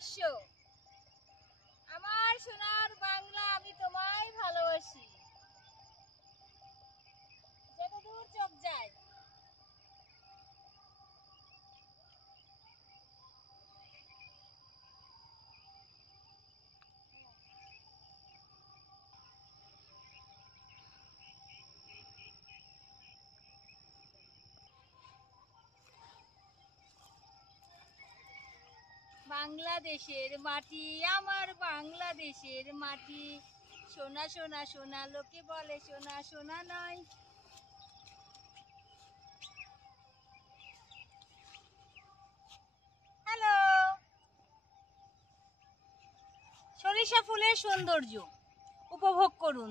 বিশ্ব। আমার সোনার বাংলা, আমি তোমায় ভালোবাসি যতদূর চোখ যায়। বাংলাদেশের মাটি, আমার বাংলাদেশের মাটি, সোনা সোনা সোনা, লোকে বলে সোনা সোনা নয়। হ্যালো, সরিষা ফুলের সৌন্দর্য উপভোগ করুন।